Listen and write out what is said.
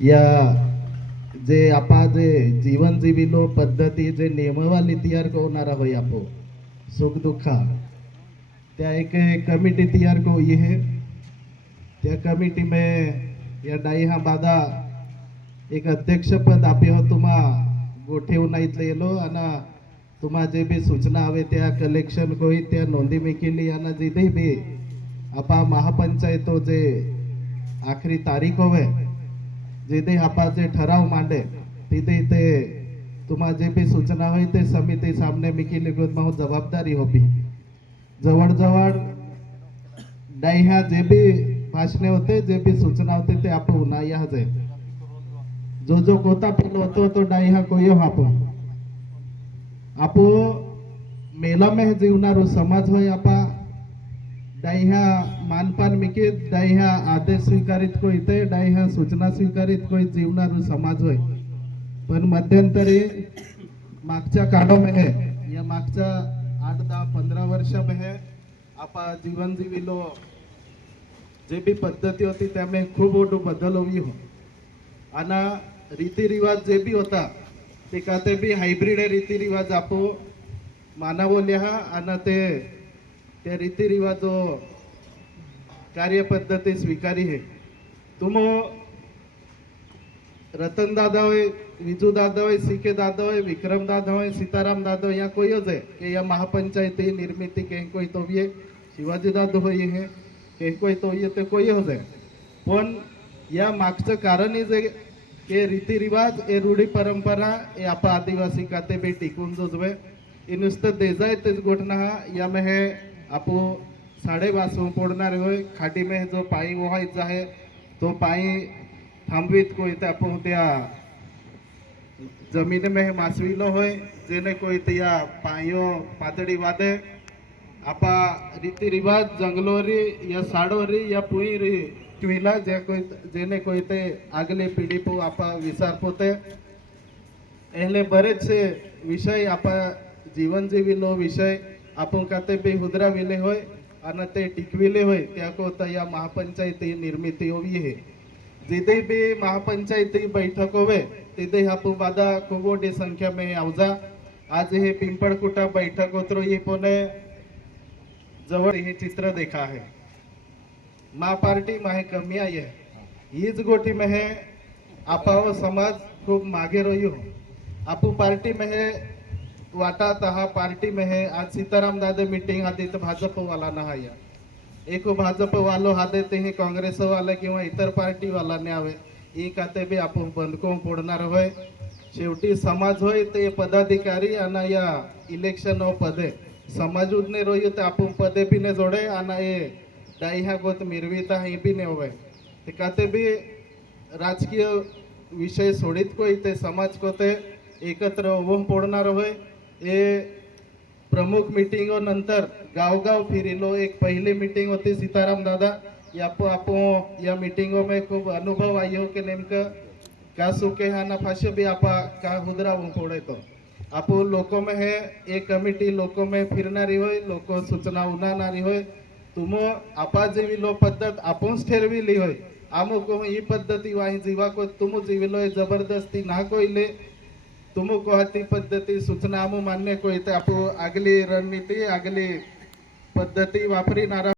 या जे आपा जे जीवन जीविलो पद्धती जे नियमावली तयार करणार होय आपो सुख दुःखा त्या एक कमिटी तैयार को ये है। त्या कमिटी में या डाई हा बादा एक अध्यक्ष पद आपे हो तुम्हा गोठेव नाहीत येलो आणि तुम्हा जे बी सूचना हवे त्या कलेक्शन कोई त्या नोंदी में केली आणि जिथे बी आपा महापंचायतो जे आखरी तारीख होवे जिथे आपा जे ठराव मांडे तिथे ते तुम्हा जे बी सूचना होई ते समिती सामने में केली मग जबाबदारी होती जवळ ह्या जे बी भाषणे होते जे बी सूचना होते ते आपण उन्हाळी जाय जो जो कोता पेलो होतो तो ह्या कोयो आपो मेला में जीवनारो समाज होय आपा ह्या मानपान मिके ह्या आदेश स्वीकारित को इथे ह्या सूचना स्वीकारित को जीवनारो समाज होय पण मध्यंतरी मागच्या काळो में या मागच्या 8-10-15 वर्ष में आपा जीवन जीविलो जे भी पद्धती होती त्यामें खूप मोठो बदल होई हो आणि रीतिरिवाज जे भी होता ते काते भी हायब्रिड रीतिरिवाज आपो मानवो लिहा आणि ते रीतिरिवाजो कार्यपद्धती स्वीकारी है। तुम रतन दादा होय विजू दादा होय सीके दादा होय विक्रम दादा होय सीताराम दादा या कोई है कि या महापंचायती निर्मिती कहीं कोई तो भी शिवाजी दादा होय है कहीं कोई तो ये ते कोई हो जाए पण या मागचं कारण ही जे के रीतिरिवाज ए रूढी परंपरा ए आपा आदिवासी काते बी टिकून जोजवे ए नुसतं देजाय तेच गोठना हा या में है आपो साडे वासू पोडणार होय खाडी में जो पाई वहायचा आहे तो पाई थांबवीत को इथे आपण त्या जमीन में मासवीलो होय जेने कोई त्या पायो पातळी वादे आपा रीतिरिवाज जंगलोरी या साडोरी या पुईरी ट्विला जे कोई जेने कोई ते अगले पीढ़ी को आपा विचार पोते एहले बरेच से विषय आपा जीवन जीविलो विषय आपण काते बी हुदरा विले होय आणि ते टिकविले होय त्या को या महापंचायती निर्मिती होवी है जिथे भी महापंचायती बैठक होवे तिथे आपण बादा खूप मोठी संख्या में आवजा आज हे पिंपळकुटा बैठक होतो ये पुणे जवळ हे चित्र देखा है मा पार्टी माहे कमी आई है हीच गोटी में है आपाओ समाज खूब मागे रही हो आपू पार्टी में है वाटा तहा पार्टी में है आज सीताराम दादे मीटिंग आदि तो भाजप वाला ना है एक भाजप वालो हादे ते ही कांग्रेस वाले किंवा इतर पार्टी वाला ने आवे ई काते भी आपण बंद को फोडणार होय शेवटी समाज होय ते पदाधिकारी आणि या इलेक्शन ओ पदे समाज उडने रोयो ते आपण पदे भी ने जोडे आणि ये दाई ह्या गोत मिरविता ही भी ने होवे ते काते भी राजकीय विषय सोडित को इथे समाज को ते एकत्र ओम पोडणार होय ए प्रमुख मीटिंगो नंतर गाव फिरिलो एक पहली मीटिंग होती सीताराम दादा आपो या मीटिंगों में खूब अनुभव आई हो के नेमकं का सुके हा ना फाशे भी आपा का हुदरा पोड़े तो आपो लोकों में है एक कमिटी लोकों में फिरणारी होय लोक सूचना उन्हाणारी होय तुम आपा जीविलो पद्धत आपण ठेरविली होय आमो को ही पद्धती वाही जीवा को तुम जीविलो जबरदस्ती ना कोईले तुम को हती पद्धती सूचना आमो मान्य को इथे आपो अगली रणनीति अगली पद्धती वापरी नारा